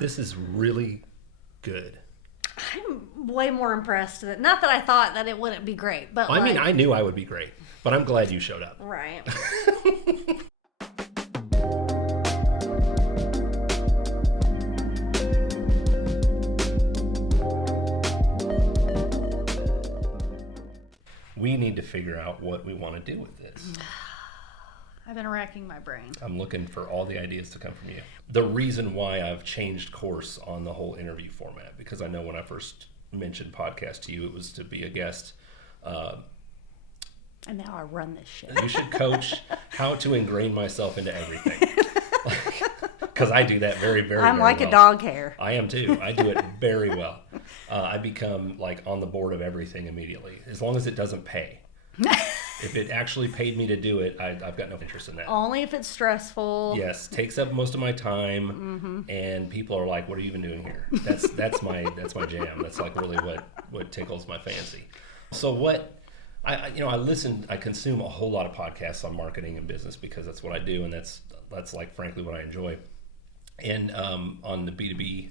This is really good. I'm way more impressed. Not that I thought that it wouldn't be great, but I mean, I knew I would be great, but I'm glad you showed up. Right. We need to figure out what we want to do with this. I've been racking my brain. I'm looking for all the ideas to come from you. The reason why I've changed course on the whole interview format, because I know when I first mentioned podcast to you, it was to be a guest. And now I run this shit. You should coach how to ingrain myself into everything. Because I do that very, very, I'm very like well. a dog hair. I am too. I do it very well. I become like on the board of everything immediately, as long as it doesn't pay. If it actually paid me to do it, I've got no interest in that. Only if it's stressful. Yes, takes up most of my time, and people are like, "What are you even doing here?" That's my jam. That's like really what tickles my fancy. So what I consume a whole lot of podcasts on marketing and business because that's what I do, and that's like frankly what I enjoy. And on the B2B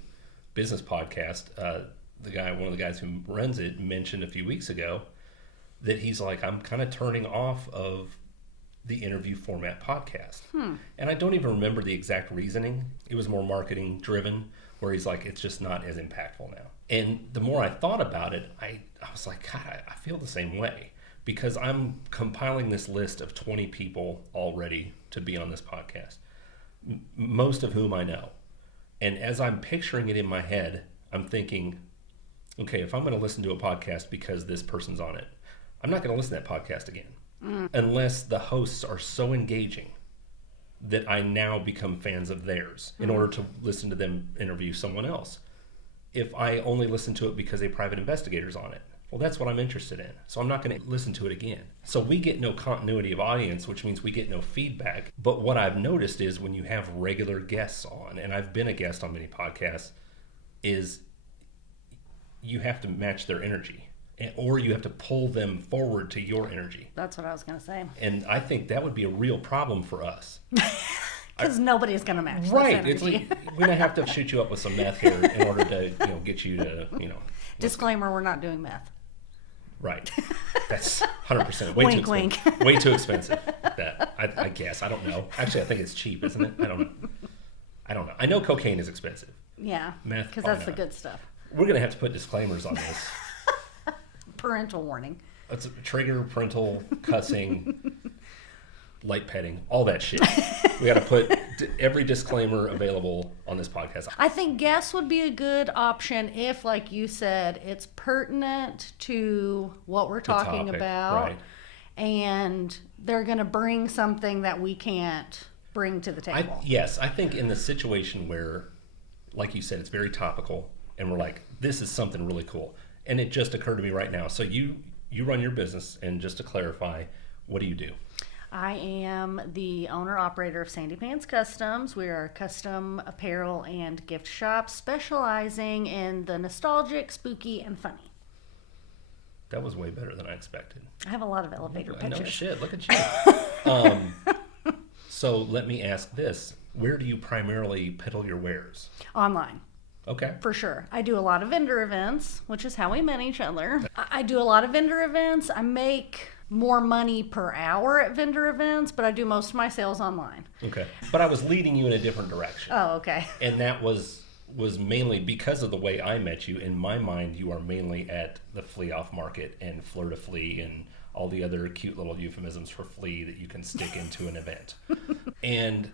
business podcast, one of the guys who runs it mentioned a few weeks ago that he's like, I'm kind of turning off of the interview format podcast. And I don't even remember the exact reasoning. It was more marketing driven, where he's like, it's just not as impactful now. And the more I thought about it, I was like, God, I feel the same way, because I'm compiling this list of 20 people already to be on this podcast, most of whom I know. And as I'm picturing it in my head, I'm thinking, okay, if I'm going to listen to a podcast because this person's on it, I'm not going to listen to that podcast again unless the hosts are so engaging that I now become fans of theirs in order to listen to them interview someone else. If I only listen to it because a private investigator's on it, well, that's what I'm interested in. So I'm not going to listen to it again. So we get no continuity of audience, which means we get no feedback. But what I've noticed is when you have regular guests on, and I've been a guest on many podcasts, is you have to match their energy. Or you have to pull them forward to your energy. That's what I was going to say. And I think that would be a real problem for us. Because nobody's going to match right. this energy. It's like, we're going to have to shoot you up with some meth here in order to get you to, Disclaimer, we're not doing meth. Right. That's 100%. Wink, wink. Way too expensive. That I guess. I don't know. Actually, I think it's cheap, isn't it? I don't know. I know cocaine is expensive. Yeah. Meth, because that's the good stuff. We're going to have to put disclaimers on this. Parental warning. It's a trigger, parental, cussing, light petting, all that shit. We got to put every disclaimer available on this podcast. I think guests would be a good option if, like you said, it's pertinent to what we're talking about. Right. And they're going to bring something that we can't bring to the table. Yes, I think in the situation where, like you said, it's very topical, and we're like, this is something really cool. And it just occurred to me right now. So you run your business, and just to clarify, what do you do? I am the owner-operator of Sandy Pants Customs. We are a custom apparel and gift shop specializing in the nostalgic, spooky, and funny. That was way better than I expected. I have a lot of elevator pitches. No shit, look at you. So let me ask this. Where do you primarily peddle your wares? Online. Okay. For sure. I do a lot of vendor events, which is how we met each other. I do a lot of vendor events. I make more money per hour at vendor events, but I do most of my sales online. Okay. But I was leading you in a different direction. Oh, okay. And that was mainly because of the way I met you. In my mind, you are mainly at the flea off market and fleur de flea and all the other cute little euphemisms for flea that you can stick into an event. And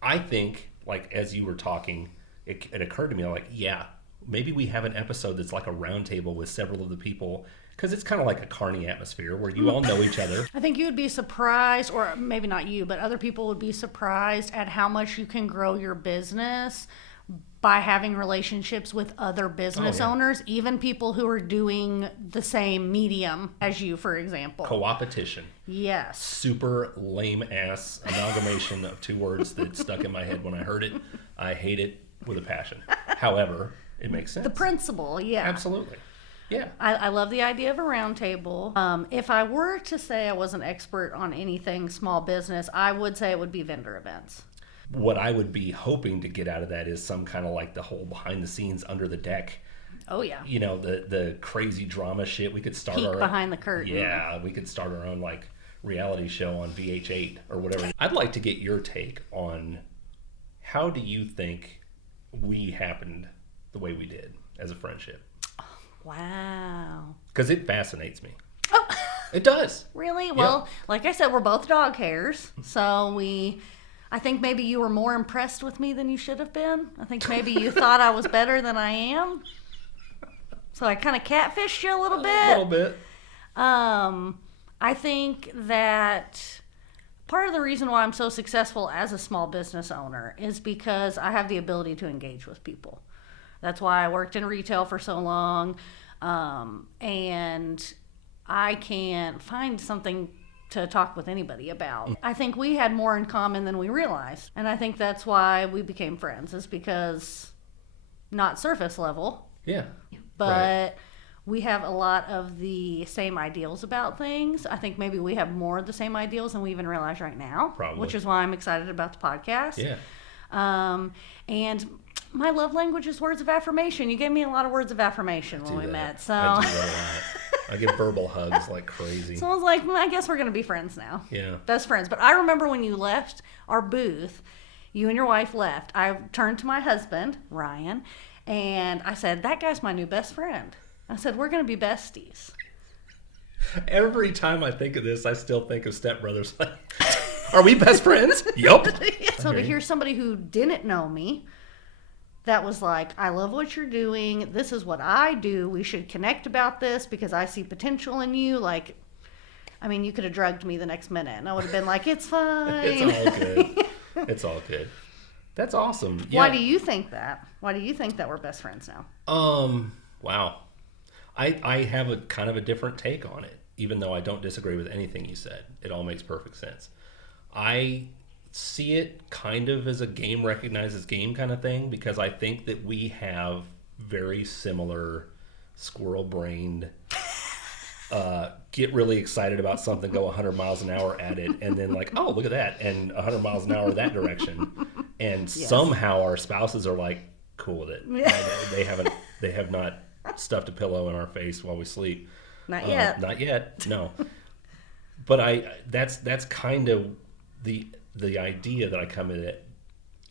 I think, like, as you were talking, it occurred to me, like, yeah, maybe we have an episode that's like a round table with several of the people, because it's kind of like a carny atmosphere where you all know each other. I think you would be surprised, or maybe not you, but other people would be surprised at how much you can grow your business by having relationships with other business owners, even people who are doing the same medium as you, for example. Co-opetition. Yes. Super lame ass amalgamation of two words that stuck in my head when I heard it. I hate it with a passion. However, it makes sense. The principle, yeah. Absolutely. Yeah. I love the idea of a round table. If I were to say I was an expert on anything small business, I would say it would be vendor events. What I would be hoping to get out of that is some kind of like the whole behind the scenes, under the deck. Oh yeah. You know, the crazy drama shit. We could start Peek our behind the curtain. Yeah, we could start our own like reality show on VH8 or whatever. I'd like to get your take on how do you think we happened the way we did as a friendship? Wow. Because it fascinates me. Oh. It does. Really? Well, like I said, we're both dog hairs. So I think maybe you were more impressed with me than you should have been. I think maybe you thought I was better than I am. So I kind of catfished you a little bit. A little bit. I think that part of the reason why I'm so successful as a small business owner is because I have the ability to engage with people. That's why I worked in retail for so long. And I can find something to talk with anybody about. I think we had more in common than we realized. And I think that's why we became friends, is because not surface level. Yeah. But right. We have a lot of the same ideals about things. I think maybe we have more of the same ideals than we even realize right now. Probably. Which is why I'm excited about the podcast. Yeah. And my love language is words of affirmation. You gave me a lot of words of affirmation when we met. So I do that a lot. I get verbal hugs like crazy. So I was like, I guess we're going to be friends now. Yeah. Best friends. But I remember when you left our booth, you and your wife left. I turned to my husband, Ryan, and I said, that guy's my new best friend. I said, we're going to be besties. Every time I think of this, I still think of Step Brothers. Like, are we best friends? Yup. So to hear somebody who didn't know me, that was like, I love what you're doing. This is what I do. We should connect about this because I see potential in you. Like, I mean, you could have drugged me the next minute and I would have been like, it's fine. It's all good. It's all good. That's awesome. Yeah. Why do you think that? Why do you think that we're best friends now? Wow. I have a kind of a different take on it, even though I don't disagree with anything you said. It all makes perfect sense. I see it kind of as a game recognizes game kind of thing, because I think that we have very similar squirrel-brained, get really excited about something, go 100 miles an hour at it, and then like, oh, look at that, and 100 miles an hour that direction. And yes. Somehow our spouses are like, cool with it. Yeah. They have not stuffed a pillow in our face while we sleep. Not yet. Not yet. No. But that's kind of the idea that I come in at.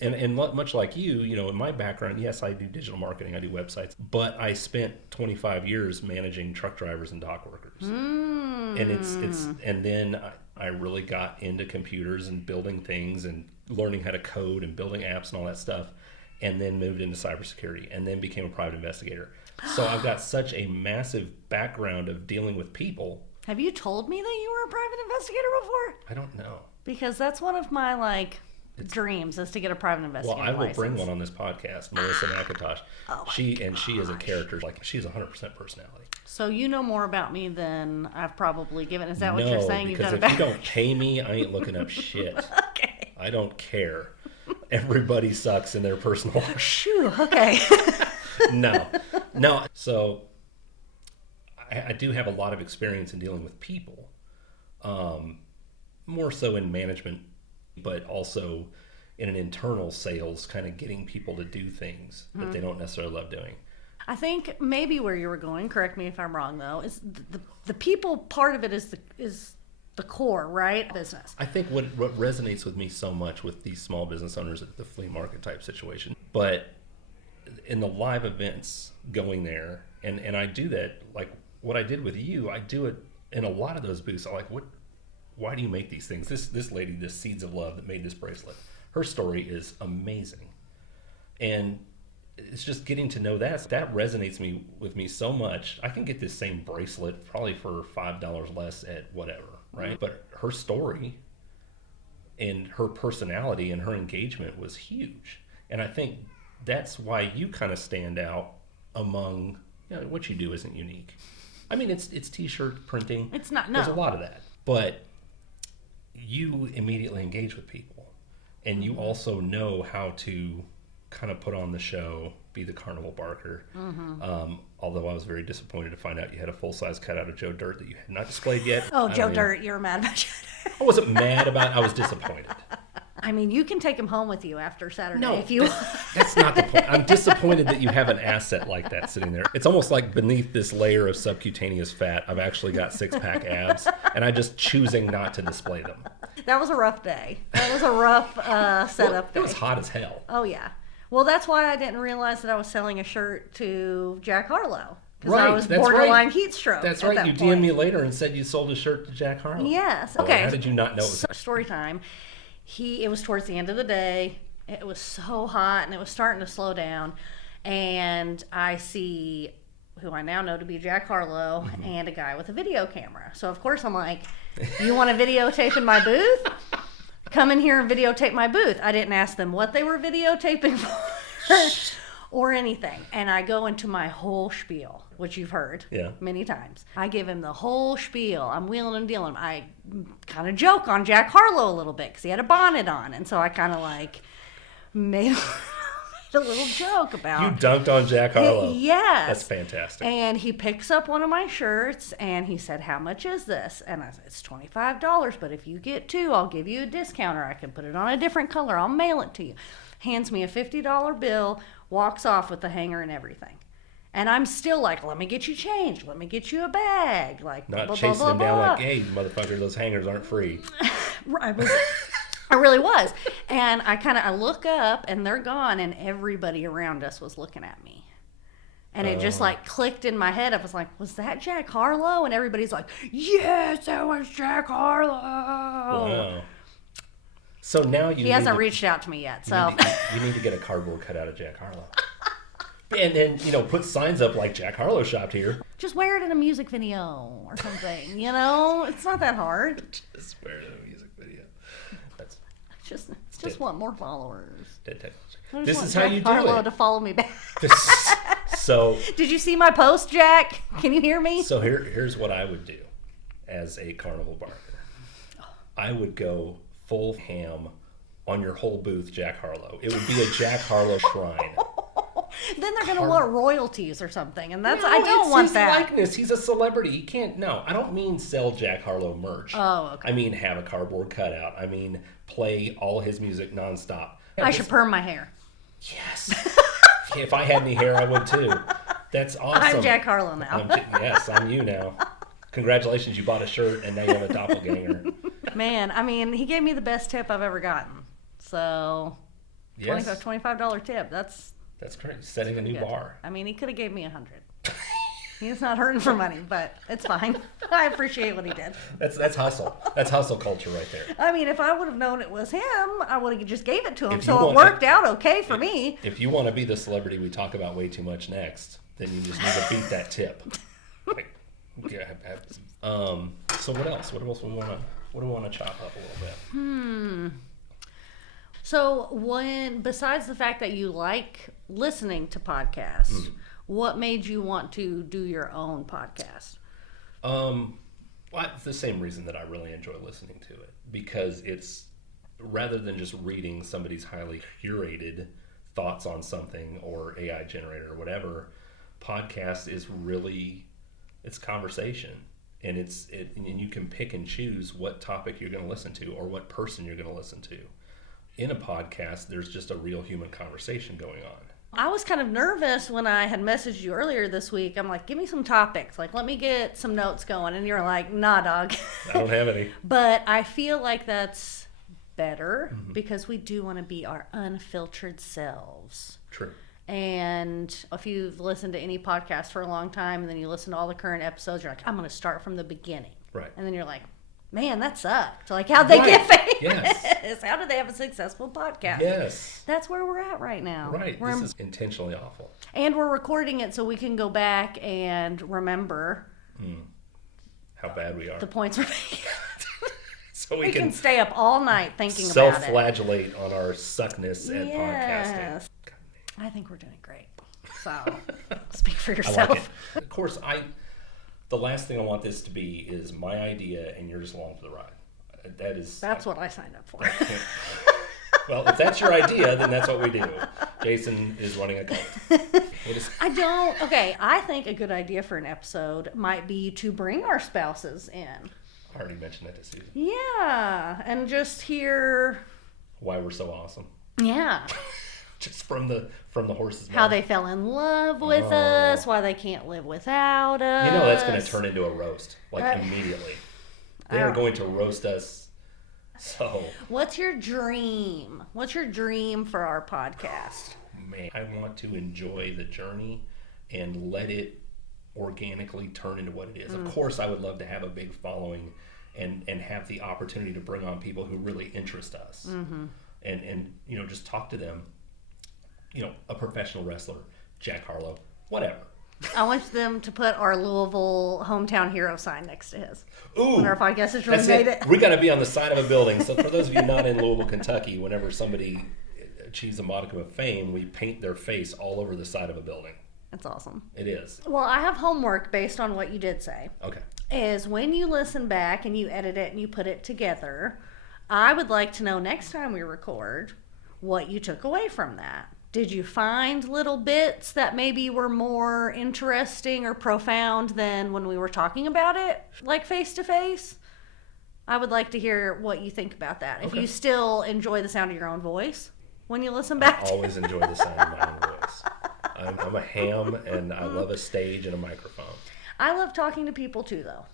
And much like you know, in my background, yes, I do digital marketing, I do websites, but I spent 25 years managing truck drivers and dock workers. And and then I really got into computers and building things and learning how to code and building apps and all that stuff, and then moved into cybersecurity and then became a private investigator. So I've got such a massive background of dealing with people. Have you told me that you were a private investigator before? I don't know. Because that's one of my dreams, is to get a private investigator license. Well, I will bring one on this podcast, Melissa McIntosh. She is a character, like she's 100% personality. So you know more about me than I've probably given. Is that what you're saying? Because if you don't pay me, I ain't looking up shit. Okay. I don't care. Everybody sucks in their personal life. Shoo, okay. No. So I do have a lot of experience in dealing with people, more so in management, but also in an internal sales, kind of getting people to do things that they don't necessarily love doing. I think maybe where you were going, correct me if I'm wrong though, is the people part of it is the core, right? Business. I think what resonates with me so much with these small business owners at the flea market type situation, but in the live events going there, and I do that, like what I did with you, I do it in a lot of those booths. I'm like, why do you make these things? This lady, this Seeds of Love that made this bracelet, her story is amazing. And it's just getting to know that resonates with me so much. I can get this same bracelet probably for $5 less at whatever, right? Mm-hmm. But her story and her personality and her engagement was huge. And I think that's why you kind of stand out among, you know, what you do isn't unique. I mean, it's t-shirt printing. It's not, no. There's a lot of that. But you immediately engage with people. And you also know how to kind of put on the show, be the carnival barker. Mm-hmm. Although I was very disappointed to find out you had a full-size cutout of Joe Dirt that you had not displayed yet. Oh, Joe Dirt, you're mad about Joe Dirt. I wasn't mad about it. I was disappointed. I mean, you can take him home with you after Saturday No, if you. that's not the point. I'm disappointed that you have an asset like that sitting there. It's almost like beneath this layer of subcutaneous fat, I've actually got 6-pack abs, and I'm just choosing not to display them. That was a rough day. That was a rough setup day. It was hot as hell. Oh, yeah. Well, that's why I didn't realize that I was selling a shirt to Jack Harlow. Because Right, I was that's borderline right. heat stroke. That's at right. that You point. DM'd me later and said you sold a shirt to Jack Harlow. Yes. Oh, Okay. how did you not know it was Story time. It was towards the end of the day. It was so hot and it was starting to slow down. And I see who I now know to be Jack Harlow and a guy with a video camera. So, of course, I'm like, you want to videotape in my booth? Come in here and videotape my booth. I didn't ask them what they were videotaping for or anything. And I go into my whole spiel, which you've heard many times. I give him the whole spiel. I'm wheeling and dealing. I kind of joke on Jack Harlow a little bit because he had a bonnet on. And so I kind of like made a little joke about. You dunked on Jack Harlow. Yes. That's fantastic. And he picks up one of my shirts and he said, "How much is this?" And I said, "It's $25, but if you get 2, I'll give you a discount, or I can put it on a different color. I'll mail it to you." Hands me a $50 bill, walks off with the hanger and everything. And I'm still like, "Let me get you changed. Let me get you a bag." Like, Not blah, chasing blah, him blah, down blah. like, "Hey, motherfucker, those hangers aren't free." I really was. And I look up and they're gone and everybody around us was looking at me. And it just like clicked in my head. I was like, "Was that Jack Harlow?" And everybody's like, "Yes, that was Jack Harlow." Wow. So now He hasn't reached out to me yet. So you need to get a cardboard cutout of Jack Harlow. And then, put signs up like Jack Harlow shopped here. just wear it in a music video or something. It's not that hard. Just wear it in a music video. That's Just want more followers. dead technology. I just This want is how Jack you do Harlow it. to follow me back. So Did you see my post, Jack? Can you hear me? So here's what I would do as a carnival barker. I would go full ham on your whole booth, Jack Harlow. It would be a Jack Harlow shrine. Then they're going to want royalties or something, and that's No, I don't it's want his that. likeness. He's a celebrity. He can't. No, I don't mean sell Jack Harlow merch. Oh, okay. I mean have a cardboard cutout. I mean play all his music nonstop. I should perm my hair. Yes. If I had any hair, I would too. That's awesome. I'm Jack Harlow now. Yes, I'm you now. Congratulations, you bought a shirt and now you have a doppelganger. Man, I mean, he gave me the best tip I've ever gotten. So, Yes. $25 tip. That's great. Setting a new good. bar. I mean, he could have gave me 100. He's not hurting for money, but it's fine. I appreciate what he did. That's hustle. That's hustle culture right there. I mean, if I would have known it was him, I would have just gave it to him. If So you it want- worked out okay for me. If you want to be the celebrity we talk about way too much next, then you just need to beat that tip. Like, yeah, so what else? What do we want to chop up a little bit? So besides the fact that you like listening to podcasts, what made you want to do your own podcast? Well, the same reason that I really enjoy listening to it, because it's rather than just reading somebody's highly curated thoughts on something or AI generator or whatever, podcast is really, it's conversation, and and you can pick and choose what topic you're going to listen to or what person you're going to listen to. In a podcast, there's just a real human conversation going on. I was kind of nervous when I had messaged you earlier this week. I'm like, give me some topics. Like, let me get some notes going. And you're like, nah, dog. I don't have any. But I feel like that's better because we do want to be our unfiltered selves. True. And if you've listened to any podcast for a long time and then you listen to all the current episodes, you're like, I'm going to start from the beginning. Right. And then you're like, man, that sucked. Like, how'd they get famous? Yes. How did they have a successful podcast? Yes. That's where we're at right now. Right. This is intentionally awful. And we're recording it so we can go back and remember How bad we are. the points we're making. So We can stay up all night thinking about it. self-flagellate on our suckness at podcasting. Yes. I think we're doing great. So, speak for I yourself. like it. Of course, the last thing I want this to be is my idea and you're just along for the ride. That's what I signed up for. Well, if that's your idea, then that's what we do. Jason is running a cult. I think a good idea for an episode might be to bring our spouses in. I already mentioned that to Susan. Yeah, and just hear why we're so awesome. Yeah. Just from the horse's mouth. How they fell in love with us, why they can't live without us. You know that's going to turn into a roast, like immediately. They are going to roast us. So. What's your dream? What's your dream for our podcast? Man, I want to enjoy the journey and let it organically turn into what it is. Of course, I would love to have a big following and have the opportunity to bring on people who really interest us. And you know, just talk to them. You know, a professional wrestler, Jack Harlow, whatever. I want them to put our Louisville hometown hero sign next to his. Ooh, when our podcast has really made it. We got to be on the side of a building. So for those of you not in Louisville, Kentucky, whenever somebody achieves a modicum of fame, we paint their face all over the side of a building. That's awesome. It is. Well, I have homework based on what you did say. Okay. Is when you listen back and you edit it and you put it together, I would like to know next time we record what you took away from that. Did you find little bits that maybe were more interesting or profound than when we were talking about it, like face to face? I would like to hear what you think about that. Okay. If you still enjoy the sound of your own voice when you listen back. I always enjoy the sound of my own voice. I'm a ham, and I love a stage and a microphone. I love talking to people too, though.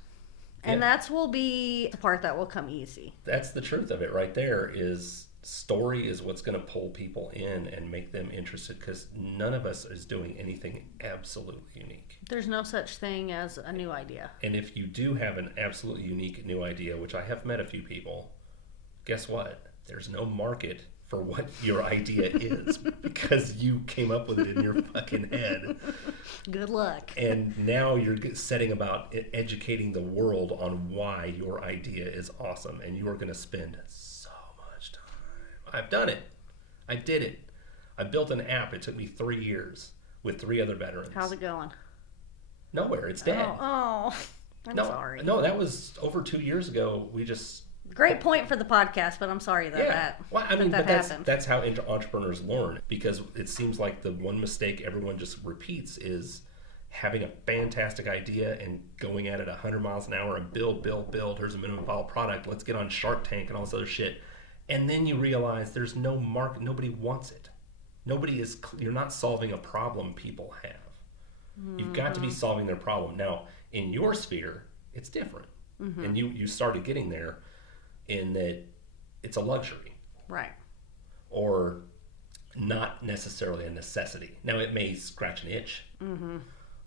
And that will be the part that will come easy. That's the truth of it right there is story is what's going to pull people in and make them interested because none of us is doing anything absolutely unique. There's no such thing as a new idea. And if you do have an absolutely unique new idea, which I have met a few people, guess what? There's no market for what your idea is because you came up with it in your fucking head. Good luck. And now you're setting about educating the world on why your idea is awesome, and you are going to spend so much time. I've done it. I did it. I built an app. It took me 3 years with 3 other veterans. How's it going? Nowhere. It's dead. Oh, I'm sorry. No, that was over 2 years ago. We just... Great point for the podcast, but I'm sorry that happened. That's how entrepreneurs learn, because it seems like the one mistake everyone just repeats is having a fantastic idea and going at it 100 miles an hour and build. Here's a minimum viable product. Let's get on Shark Tank and all this other shit. And then you realize there's no market. Nobody wants it. You're not solving a problem people have. Mm-hmm. You've got to be solving their problem. Now, in your sphere, it's different. Mm-hmm. And you started getting there in that it's a luxury. Right. Or not necessarily a necessity. Now, it may scratch an itch. Mm-hmm.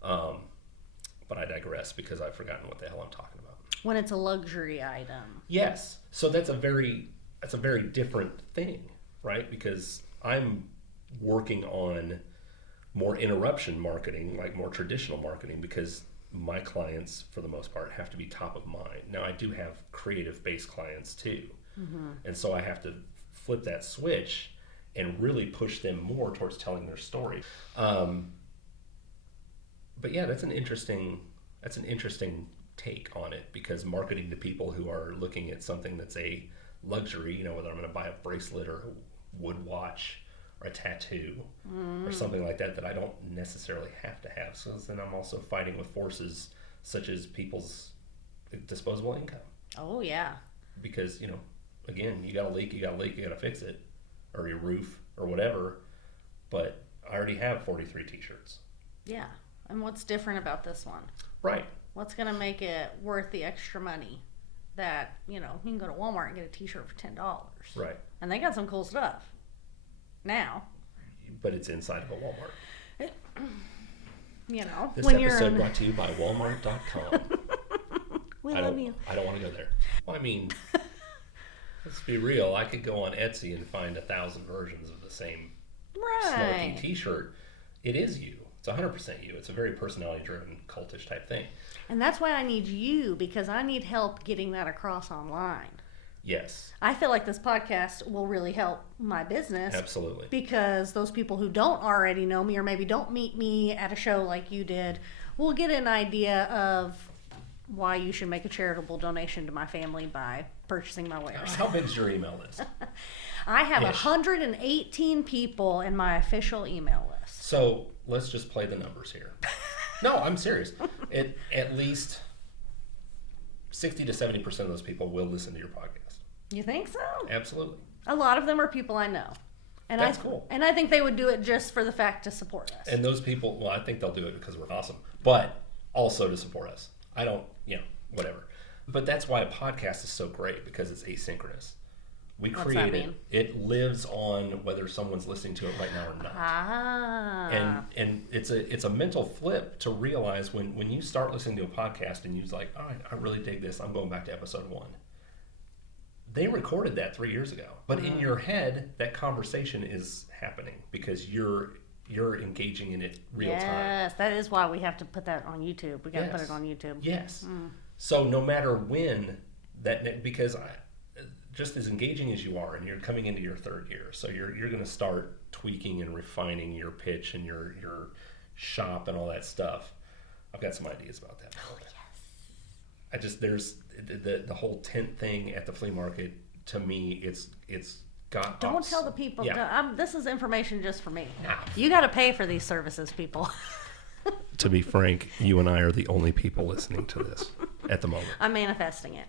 But I digress because I've forgotten what the hell I'm talking about. When it's a luxury item. Yes. So that's a very different thing, right? Because I'm working on more interruption marketing, like more traditional marketing, because my clients, for the most part, have to be top of mind. Now, I do have creative-based clients, too. Mm-hmm. And so I have to flip that switch and really push them more towards telling their story. But yeah, that's an interesting take on it, because marketing to people who are looking at something that's a luxury, whether I'm going to buy a bracelet or a wood watch or a tattoo or something like that I don't necessarily have to have. So then I'm also fighting with forces such as people's disposable income. Oh, yeah. Because, again, you got a leak, you got to fix it, or your roof or whatever. But I already have 43 t-shirts. Yeah. And what's different about this one? Right. What's going to make it worth the extra money that, you can go to Walmart and get a t-shirt for $10. Right. And they got some cool stuff now. But it's inside of a Walmart. This when episode brought to you by Walmart.com. We love you. I don't want to go there. Well, let's be real. I could go on Etsy and find 1,000 versions of the same snarky t-shirt. It is you. It's 100% you. It's a very personality-driven, cultish type thing. And that's why I need you, because I need help getting that across online. Yes. I feel like this podcast will really help my business. Absolutely. Because those people who don't already know me or maybe don't meet me at a show like you did will get an idea of why you should make a charitable donation to my family by purchasing my wares. How big is your email list? I have 118 people in my official email list. So let's just play the numbers here. No, I'm serious. At least 60 to 70% of those people will listen to your podcast. You think so? Absolutely. A lot of them are people I know. And That's cool. And I think they would do it just for the fact to support us. And those people, well, I think they'll do it because we're awesome, but also to support us. I don't, whatever. But that's why a podcast is so great, because it's asynchronous. We create it. It lives on whether someone's listening to it right now or not. Ah. And it's a mental flip to realize when you start listening to a podcast and you're like, all right, I really dig this. I'm going back to episode 1. They recorded that 3 years ago, but in your head, that conversation is happening because you're engaging in it real time. Yes, that is why we have to put that on YouTube. We got to put it on YouTube. Yes. So no matter when because just as engaging as you are, and you're coming into your 3rd year, so you're going to start tweaking and refining your pitch and your shop and all that stuff. I've got some ideas about that. Oh, yes. There's the whole tent thing at the flea market. To me, it's got. Don't tell the people. Yeah. This is information just for me. Nah. You got to pay for these services, people. To be frank, you and I are the only people listening to this at the moment. I'm manifesting it.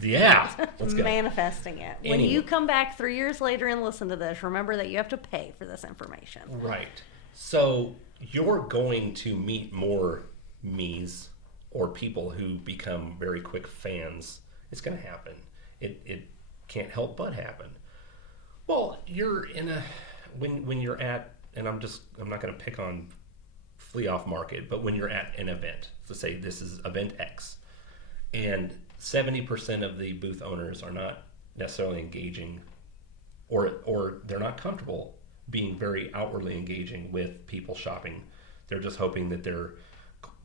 Yeah, let's go. Manifesting it. When you come back 3 years later and listen to this, remember that you have to pay for this information. Right. So you're going to meet more me's or people who become very quick fans. It's going to happen. It can't help but happen. Well, you're in when you're at, and I'm not going to pick on flea off market, but when you're at an event, so say this is event X, and 70% of the booth owners are not necessarily engaging, or they're not comfortable being very outwardly engaging with people shopping. They're just hoping that their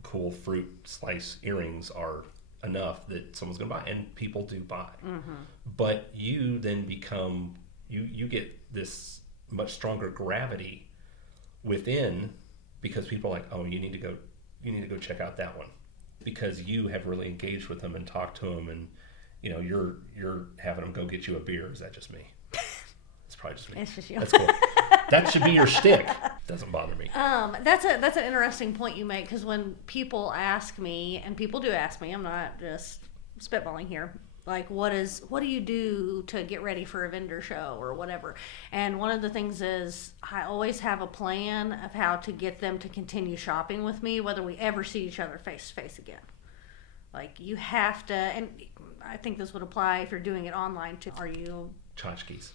cool fruit slice earrings are enough that someone's going to buy, and people do buy. Mm-hmm. But you then become, you get this much stronger gravity within, because people are like, oh, you need to go check out that one, because you have really engaged with them and talked to them, and you're having them go get you a beer. Is that just me? It's probably just me. It's just you. That's cool. That should be your shtick. Doesn't bother me. That's an interesting point you make, because when people ask me, and people do ask me, I'm not just spitballing here, like, what do you do to get ready for a vendor show or whatever? And one of the things is I always have a plan of how to get them to continue shopping with me, whether we ever see each other face to face again. Like, you have to, and I think this would apply if you're doing it online too. Are you Tchotchkes?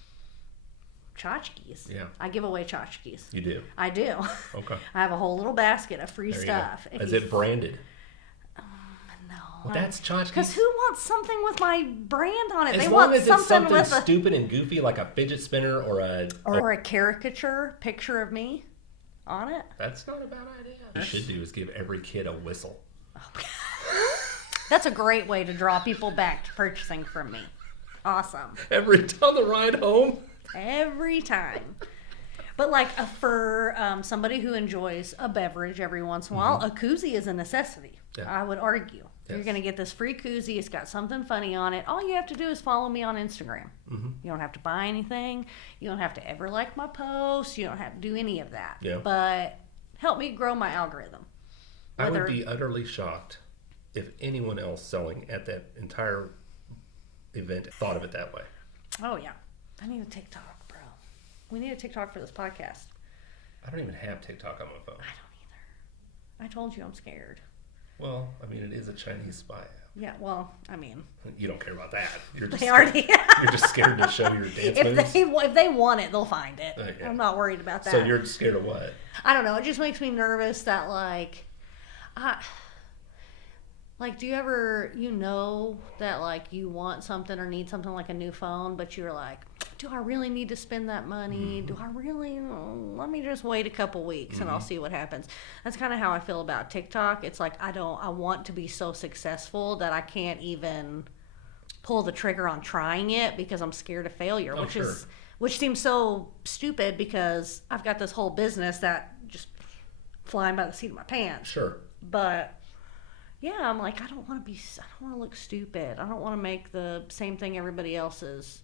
Tchotchkes? Yeah. I give away tchotchkes. You do? I do. Okay. I have a whole little basket of free There stuff. Is it branded? No. Well, that's tchotchkes. Because who wants something with my brand on it? As they long want as it's something with stupid and goofy, like a fidget spinner or a caricature picture of me on it. That's not a bad idea. What you should do is give every kid a whistle. That's a great way to draw people back to purchasing from me. Awesome. On the ride home. Every time. But like for somebody who enjoys a beverage every once in a while, a koozie is a necessity. Yeah. I would argue. Yes. You're going to get this free koozie. It's got something funny on it. All you have to do is follow me on Instagram. Mm-hmm. You don't have to buy anything. You don't have to ever like my posts. You don't have to do any of that. Yeah. But help me grow my algorithm. I would be utterly shocked if anyone else selling at that entire event thought of it that way. Oh, yeah. I need a TikTok, bro. We need a TikTok for this podcast. I don't even have TikTok on my phone. I don't either. I told you I'm scared. Well, I mean, it is a Chinese spy app. Yeah, well, I mean... You don't care about that. You're just You're just scared to show your dance moves? If they want it, they'll find it. Okay. I'm not worried about that. So you're scared of what? I don't know. It just makes me nervous that, like... do you ever, that, like, you want something or need something like a new phone, but you're like, do I really need to spend that money? Mm-hmm. Do I really? Let me just wait a couple weeks and I'll see what happens. That's kind of how I feel about TikTok. It's like, I want to be so successful that I can't even pull the trigger on trying it because I'm scared of failure, which seems so stupid because I've got this whole business that just flying by the seat of my pants. Sure. But... yeah, I'm like, I don't want to look stupid. I don't want to make the same thing everybody else is.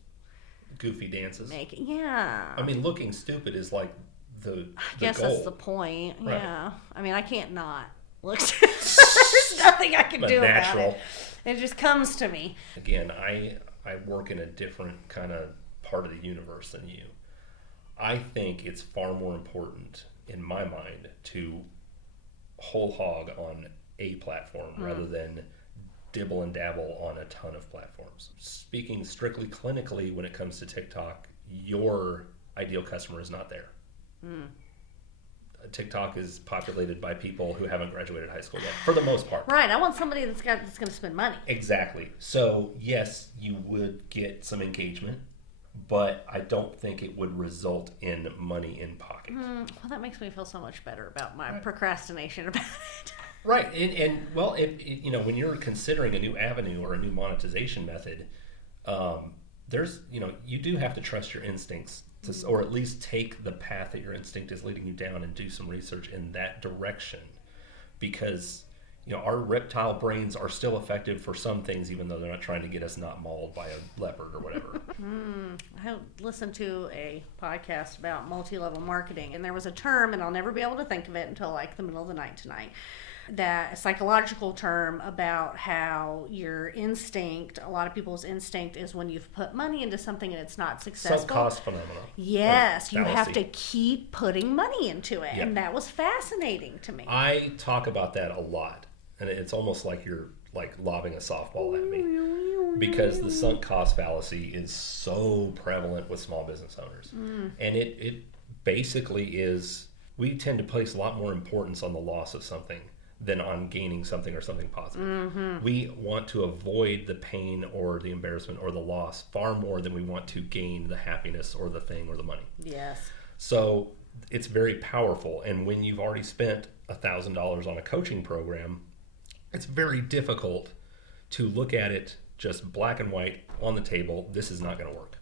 Goofy dances. Yeah. I mean, looking stupid is like the I guess goal. that's the point. Right. Yeah. I mean, I can't not look stupid. There's nothing I can do about it. It just comes to me. Again, I work in a different kind of part of the universe than you. I think it's far more important, in my mind, to whole hog on a platform rather than dibble and dabble on a ton of platforms. Speaking strictly clinically, when it comes to TikTok, your ideal customer is not there. TikTok is populated by people who haven't graduated high school yet, for the most part. Right. I want somebody that's going to spend money. Exactly. So yes, you would get some engagement, but I don't think it would result in money in pocket. Well, that makes me feel so much better about my procrastination about it. Right. And well, when you're considering a new avenue or a new monetization method, there's, you do have to trust your instincts or at least take the path that your instinct is leading you down and do some research in that direction, because our reptile brains are still effective for some things, even though they're not trying to get us not mauled by a leopard or whatever. I listened to a podcast about multi-level marketing, and there was a term, and I'll never be able to think of it until like the middle of the night tonight, that a psychological term about how your instinct, a lot of people's instinct, is when you've put money into something and it's not successful. Sunk cost phenomenon. Yes, you have to keep putting money into it. Yep. And that was fascinating to me. I talk about that a lot, and it's almost like you're like lobbing a softball at me, because the sunk cost fallacy is so prevalent with small business owners. And it basically is, we tend to place a lot more importance on the loss of something than on gaining something or something positive. We want to avoid the pain or the embarrassment or the loss far more than we want to gain the happiness or the thing or the money. Yes. So it's very powerful. And when you've already spent $1,000 on a coaching program, it's very difficult to look at it just black and white on the table. This is not going to work.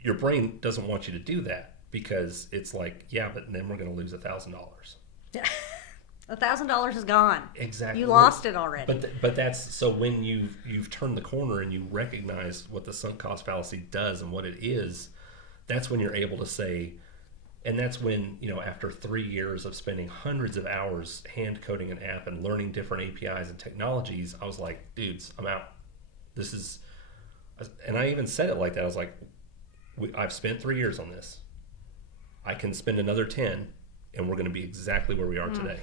Your brain doesn't want you to do that, because it's like, yeah, but then we're going to lose $1,000. $1,000 is gone. Exactly. You lost it already. But that's, so when you've turned the corner and you recognize what the sunk cost fallacy does and what it is, that's when you're able to say, and that's when, after 3 years of spending hundreds of hours hand coding an app and learning different APIs and technologies, I was like, dudes, I'm out. This is, and I even said it like that. I was like, I've spent 3 years on this. I can spend another 10 and we're going to be exactly where we are today.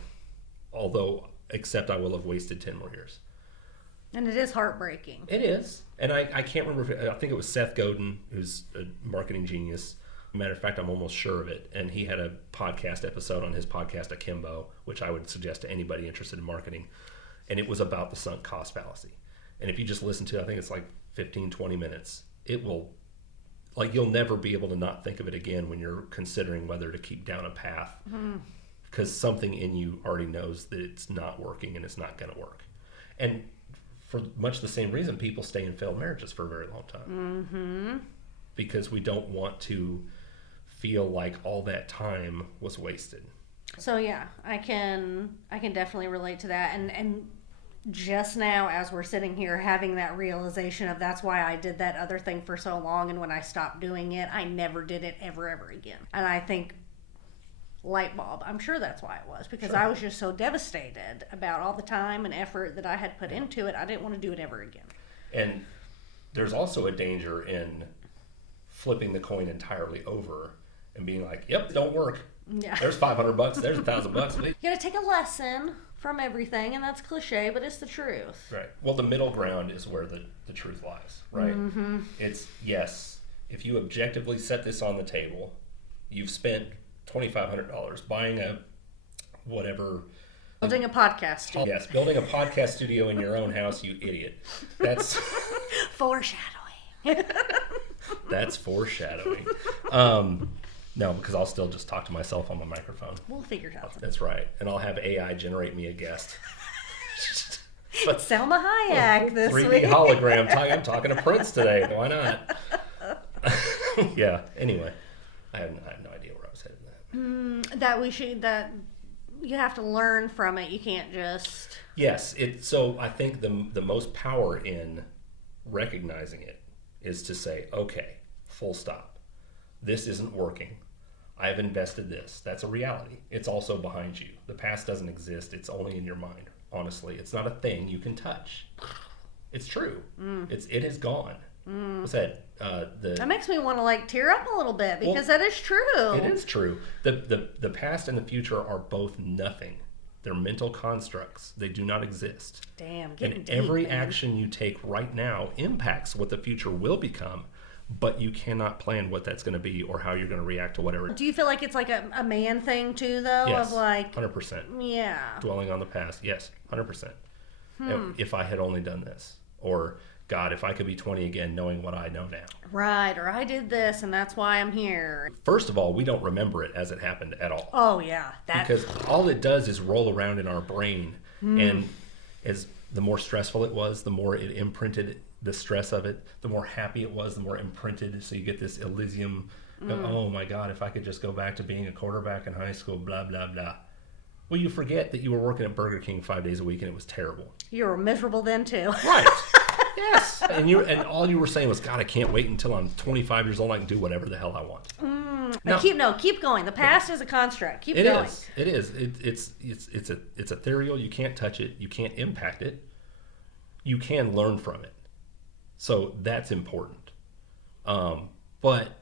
Although, except I will have wasted 10 more years. And it is heartbreaking. It is. And I can't remember, I think it was Seth Godin, who's a marketing genius. Matter of fact, I'm almost sure of it. And he had a podcast episode on his podcast, Akimbo, which I would suggest to anybody interested in marketing. And it was about the sunk cost fallacy. And if you just listen to it, I think it's like 15, 20 minutes. It will, like, you'll never be able to not think of it again when you're considering whether to keep down a path. Because something in you already knows that it's not working and it's not going to work. And for much the same reason, people stay in failed marriages for a very long time. Because we don't want to feel like all that time was wasted. So yeah, I can definitely relate to that. And just now, as we're sitting here having that realization of that's why I did that other thing for so long, and when I stopped doing it, I never did it ever again. And I think, light bulb, I'm sure that's why it was, because I was just so devastated about all the time and effort that I had put into it. I didn't want to do it ever again. And there's also a danger in flipping the coin entirely over and being like, yep, don't work. Yeah. There's $500, there's $1,000. You gotta take a lesson from everything, and that's cliche, but it's the truth. Right. Well, the middle ground is where the truth lies, right? It's, yes, if you objectively set this on the table, you've spent $2,500 buying a whatever. Building a podcast studio. Yes, building a podcast studio in your own house, you idiot. That's foreshadowing. That's foreshadowing. No, because I'll still just talk to myself on my microphone. We'll figure it out. That's right. And I'll have AI generate me a guest. But Selma Hayek this 3D week. hologram. I'm talking to Prince today. Why not? Yeah. Anyway, I have no idea where I was headed with that. That you have to learn from it. You can't just. Yes. So I think the most power in recognizing it is to say, okay, full stop. This isn't working. I've invested this. That's a reality. It's also behind you. The past doesn't exist. It's only in your mind. Honestly, it's not a thing you can touch. It's true. It is gone. What's that? That makes me want to like tear up a little bit because that is true. It is true. The past and the future are both nothing. They're mental constructs. They do not exist. Damn, and every action you take right now impacts what the future will become, but you cannot plan what that's going to be or how you're going to react to whatever. Do you feel like it's like a man thing too, though? Yes, of like 100%. Yeah. Dwelling on the past. Yes, 100%. If I had only done this, or God, if I could be 20 again, knowing what I know now. Right, or I did this, and that's why I'm here. First of all, we don't remember it as it happened at all. Oh, yeah. Because all it does is roll around in our brain, and as the more stressful it was, the more it imprinted the stress of it, the more happy it was, the more imprinted. So you get this Elysium of, oh my God, if I could just go back to being a quarterback in high school, blah, blah, blah. Well, you forget that you were working at Burger King 5 days a week and it was terrible. You were miserable then too. Right. Yes. And all you were saying was, God, I can't wait until I'm 25 years old. I can do whatever the hell I want. Keep going. The past is a construct. Keep going. It is. It's ethereal. You can't touch it. You can't impact it. You can learn from it. So that's important. But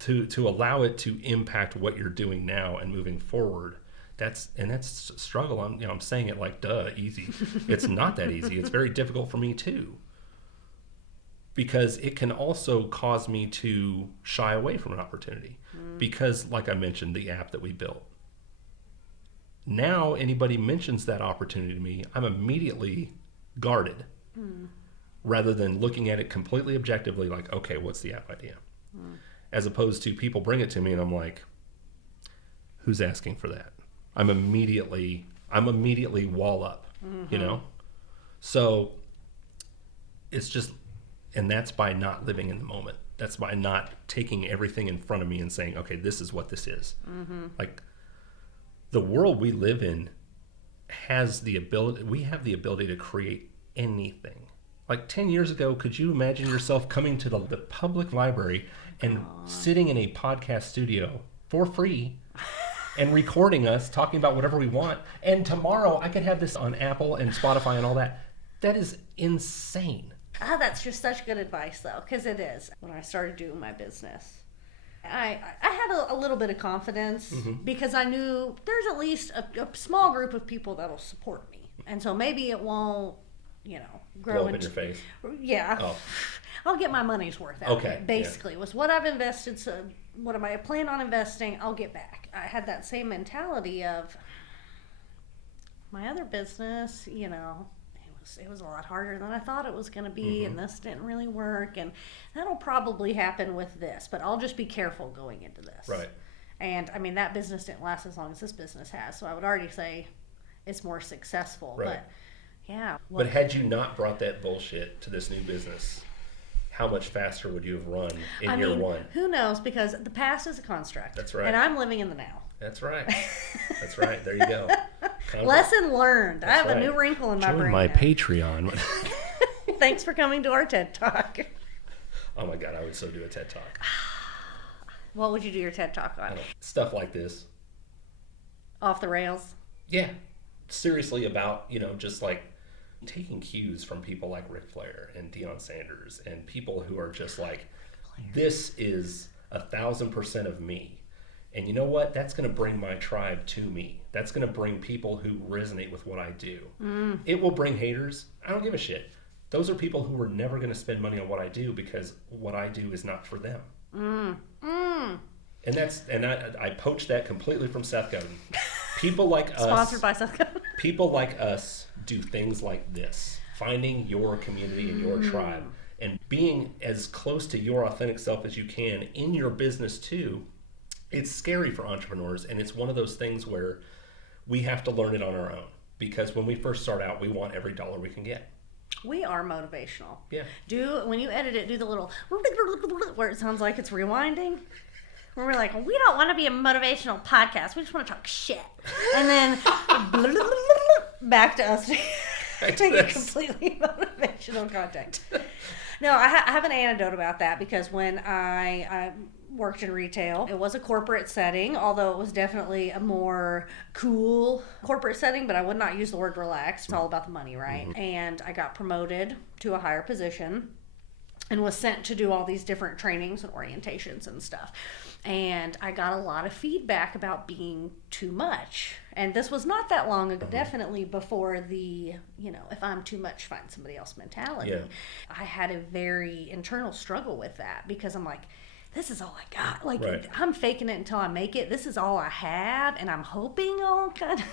to allow it to impact what you're doing now and moving forward, that's struggle. I'm saying it like easy. It's not that easy. It's very difficult for me too, because it can also cause me to shy away from an opportunity. Because, like I mentioned, the app that we built. Now, anybody mentions that opportunity to me, I'm immediately guarded, rather than looking at it completely objectively, like, okay, what's the app idea? As opposed to people bring it to me and I'm like, who's asking for that? I'm immediately wall up, you know? So it's just, and that's by not living in the moment. That's by not taking everything in front of me and saying, okay, this is what this is. Like, the world we live in has the ability, we have the ability to create anything. Like 10 years ago, could you imagine yourself coming to the public library and sitting in a podcast studio for free and recording us talking about whatever we want, and tomorrow I could have this on Apple and Spotify and all that? That is insane. That's just such good advice, though, because it is. When I started doing my business, I had a little bit of confidence because I knew there's at least a small group of people that'll support me, and so maybe it won't, grow Blow up in your face. Yeah. Oh. I'll get my money's worth out of it, basically. Was what I've invested, so what am I plan on investing, I'll get back. I had that same mentality of my other business, it was a lot harder than I thought it was going to be, and this didn't really work, and that'll probably happen with this, but I'll just be careful going into this. Right. And, that business didn't last as long as this business has, so I would already say it's more successful. Right. But, yeah. But had you not brought that bullshit to this new business, how much faster would you have run in year one? Who knows? Because the past is a construct. That's right. And I'm living in the now. That's right. That's right. There you go. Lesson learned. That's I have a new wrinkle in my brain. Join my Patreon. Thanks for coming to our TED Talk. Oh my God, I would so do a TED Talk. What would you do your TED Talk on? Stuff like this. Off the rails? Yeah. Seriously about, just like taking cues from people like Ric Flair and Deion Sanders and people who are just like, this is 1,000% of me. And you know what? That's going to bring my tribe to me. That's going to bring people who resonate with what I do. It will bring haters. I don't give a shit. Those are people who are never going to spend money on what I do because what I do is not for them. And I poached that completely from Seth Godin. People like us. Sponsored by Seth Godin. People like us do things like this. Finding your community and your tribe and being as close to your authentic self as you can in your business too. It's scary for entrepreneurs, and it's one of those things where we have to learn it on our own, because when we first start out, we want every dollar we can get. We are motivational. Yeah. When you edit it, do the little where it sounds like it's rewinding. Where we're like, we don't want to be a motivational podcast. We just want to talk shit. And then back to us taking completely motivational content. No, I have an anecdote about that, because when I worked in retail, it was a corporate setting, although it was definitely a more cool corporate setting, but I would not use the word relaxed. It's all about the money, right? And I got promoted to a higher position. and was sent to do all these different trainings and orientations and stuff. And I got a lot of feedback about being too much. And this was not that long ago, definitely before the, if I'm too much, find somebody else mentality. Yeah. I had a very internal struggle with that because I'm like, this is all I got. Like, right. I'm faking it until I make it. This is all I have. And I'm hoping I'll kind of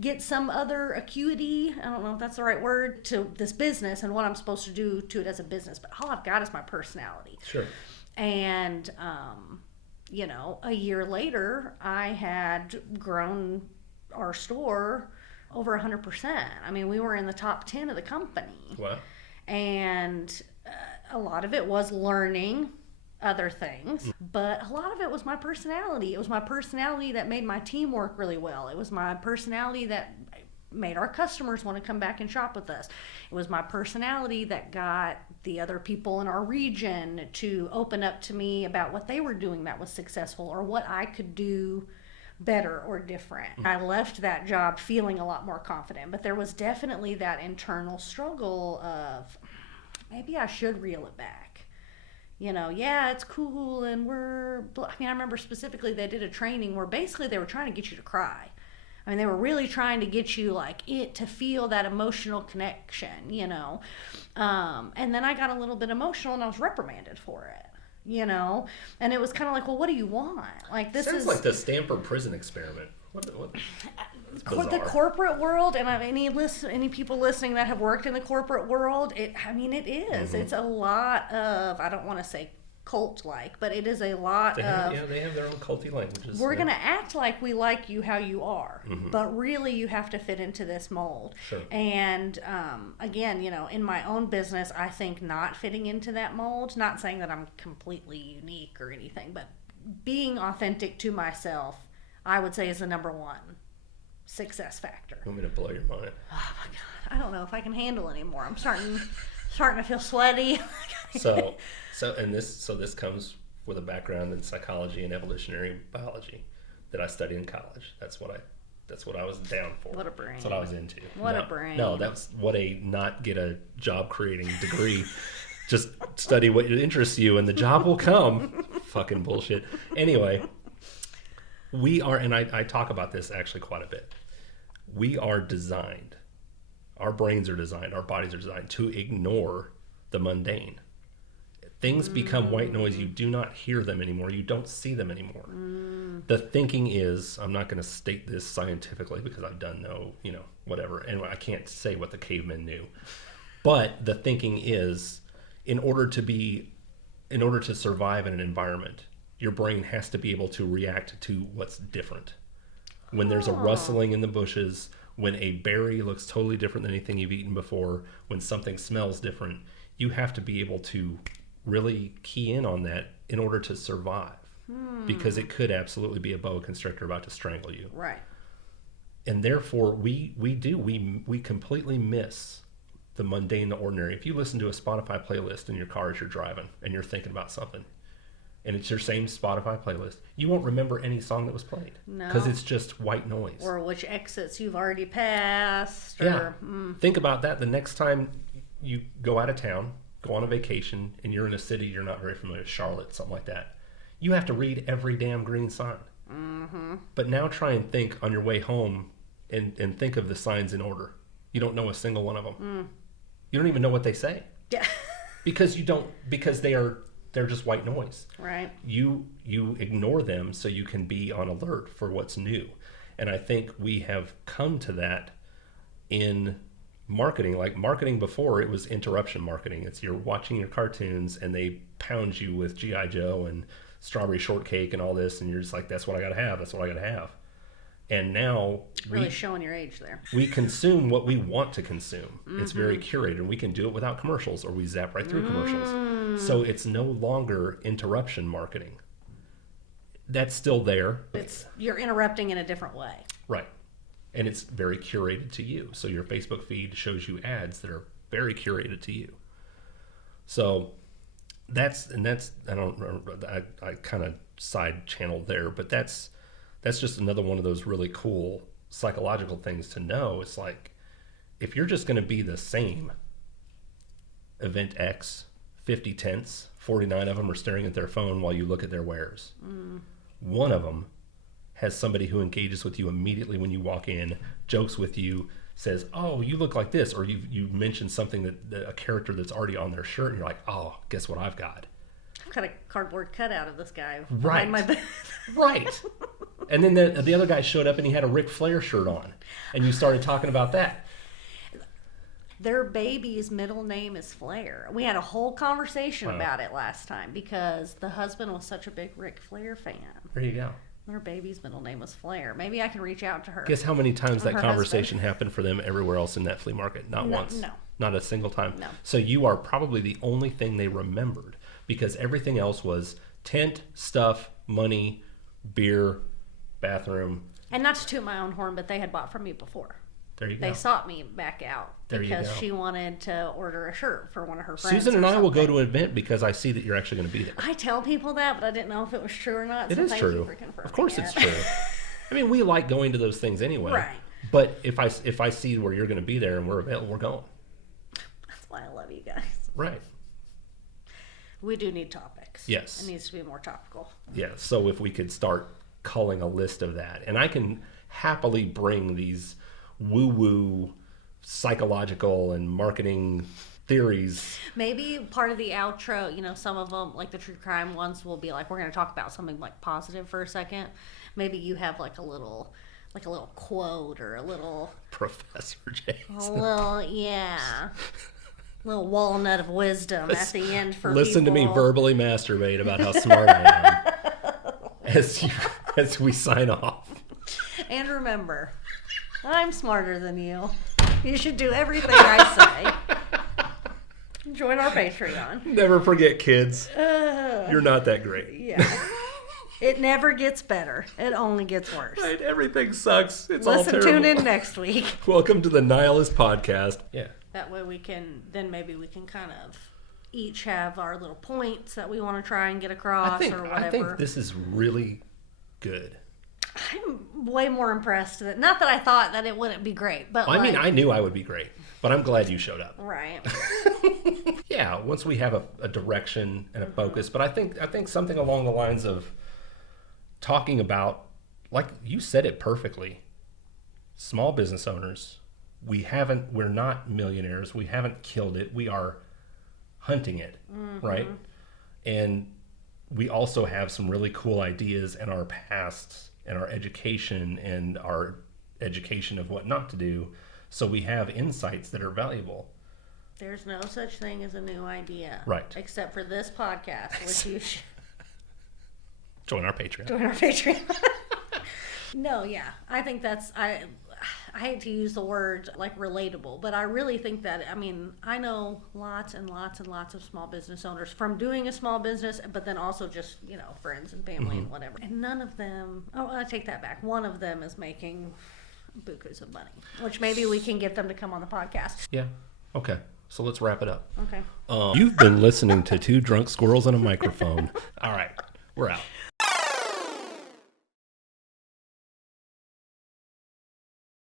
get some other acuity, I don't know if that's the right word, to this business and what I'm supposed to do to it as a business. But all I've got is my personality. Sure. And, a year later, I had grown our store over 100%. I mean, we were in the top 10 of the company. Wow. And a lot of it was learning other things, but a lot of it was my personality. It was my personality that made my team work really well. It was my personality that made our customers want to come back and shop with us. It was my personality that got the other people in our region to open up to me about what they were doing that was successful or what I could do better or different. I left that job feeling a lot more confident, but there was definitely that internal struggle of maybe I should reel it back. Yeah, it's cool and I remember specifically they did a training where basically they were trying to get you to cry. I mean, they were really trying to get you to feel that emotional connection, and then I got a little bit emotional and I was reprimanded for it, and it was kind of like, well, what do you want? Like, this sounds is like the Stanford prison experiment. What? The corporate world, and any people listening that have worked in the corporate world, it is. Mm-hmm. It's a lot of, I don't want to say cult-like, but it is a lot they have their own culty languages. We're going to act like we like you how you are, mm-hmm. but really you have to fit into this mold. Sure. And again, in my own business, I think not fitting into that mold, not saying that I'm completely unique or anything, but being authentic to myself, I would say is the number one success factor. You want me to blow your mind? Oh my God, I don't know if I can handle anymore. I'm starting to feel sweaty. So this comes with a background in psychology and evolutionary biology that I studied in college. That's what I was down for. What a brain. That's what I was into. What a brain. No, that's not get a job creating degree. Just study what interests you and the job will come. Fucking bullshit. Anyway, we are, and I talk about this actually quite a bit. We are designed, our brains are designed, our bodies are designed to ignore the mundane. Things become white noise. You do not hear them anymore. You don't see them anymore. The thinking is, I'm not going to state this scientifically because I've done whatever. And I can't say what the cavemen knew. But the thinking is, in order to survive in an environment, your brain has to be able to react to what's different. When there's a rustling in the bushes, when a berry looks totally different than anything you've eaten before, when something smells different, you have to be able to really key in on that in order to survive. Because it could absolutely be a boa constrictor about to strangle you. Right. And therefore, we completely miss the mundane, the ordinary. If you listen to a Spotify playlist in your car as you're driving and you're thinking about something, and it's your same Spotify playlist, you won't remember any song that was played. No. Because it's just white noise. Or which exits you've already passed. Think about that the next time you go out of town, go on a vacation, and you're in a city you're not very familiar with, Charlotte, something like that. You have to read every damn green sign. Mm-hmm. But now try and think on your way home and think of the signs in order. You don't know a single one of them. You don't even know what they say. Yeah. because they're just white noise. Right. You ignore them so you can be on alert for what's new. And I think we have come to that in marketing. Like marketing before, it was interruption marketing. It's you're watching your cartoons and they pound you with G.I. Joe and strawberry shortcake and all this, and you're just like, that's what I gotta have, that's what I gotta have. And now really showing your age there. We consume what we want to consume. Mm-hmm. It's very curated. We can do it without commercials, or we zap right through commercials. So it's no longer interruption marketing. That's still there. You're interrupting in a different way. Right. And it's very curated to you. So your Facebook feed shows you ads that are very curated to you. So that's I kind of side channeled there, but that's just another one of those really cool psychological things to know. It's like, if you're just going to be the same event X 50 tents, 49 of them are staring at their phone while you look at their wares. One of them has somebody who engages with you immediately when you walk in, jokes with you, says, "Oh, you look like this," or you mention something that a character that's already on their shirt, and you're like, "Oh, guess what I've got? I've got a cardboard cutout of this guy Right. behind my bed." Right. And then the other guy showed up and he had a Ric Flair shirt on, and you started talking about that. Their baby's middle name is Flair. We had a whole conversation about it last time because the husband was such a big Ric Flair fan. There you go. Their baby's middle name was Flair. Maybe I can reach out to her. Guess how many times that Her conversation happened for them everywhere else in that flea market? Not once. No. Not a single time. No. So you are probably the only thing they remembered, because everything else was tent, stuff, money, beer, bathroom. And not to toot my own horn, but they had bought from me before. There you go. They sought me back out There you because go. she wanted to order a shirt for one of her friends. Susan and or I will go something. to an event because I see that you're actually going to be there. I tell people that, but I didn't know if it was true or not. It so is thank true. You for confirming Of course it's it. true. I mean, we like going to those things anyway. Right. But if I see where you're going to be there and we're available, we're going. That's why I love you guys. Right. We do need topics. Yes. It needs to be more topical. Yeah. So if we could start culling a list of that, and I can happily bring these woo-woo psychological and marketing theories. Maybe part of the outro, some of them, like the true crime ones, will be like, we're going to talk about something like positive for a second. Maybe you have like a little quote or a little Professor James. Little walnut of wisdom at the end for Listen people. to me verbally masturbate about how smart I am as we sign off. And remember, I'm smarter than you. You should do everything I say. Join our Patreon. Never forget, kids. You're not that great. Yeah. It never gets better. It only gets worse. Right, everything sucks. It's all terrible. Tune in next week. Welcome to the Nihilist Podcast. Yeah. That way maybe we can kind of each have our little points that we want to try and get across or whatever. I think this is really good. I'm way more impressed. Not that I thought that it wouldn't be great, but I knew I would be great, but I'm glad you showed up. Right. Yeah, once we have a direction and a focus, but I think something along the lines of talking about, like you said it perfectly, small business owners. We're not millionaires. We haven't killed it. We are hunting it, right? And we also have some really cool ideas in our past and our education and our education of what not to do. So we have insights that are valuable. There's no such thing as a new idea. Right. Except for this podcast, which you should Join our Patreon. join our Patreon. No, yeah. I think I hate to use the word like relatable, but I really think that, I know lots and lots and lots of small business owners from doing a small business, but then also just, friends and family and whatever. And none of them, I take that back. One of them is making bukus of money, which maybe we can get them to come on the podcast. Yeah. Okay. So let's wrap it up. Okay. You've been listening to Two Drunk Squirrels and a Microphone. All right. We're out.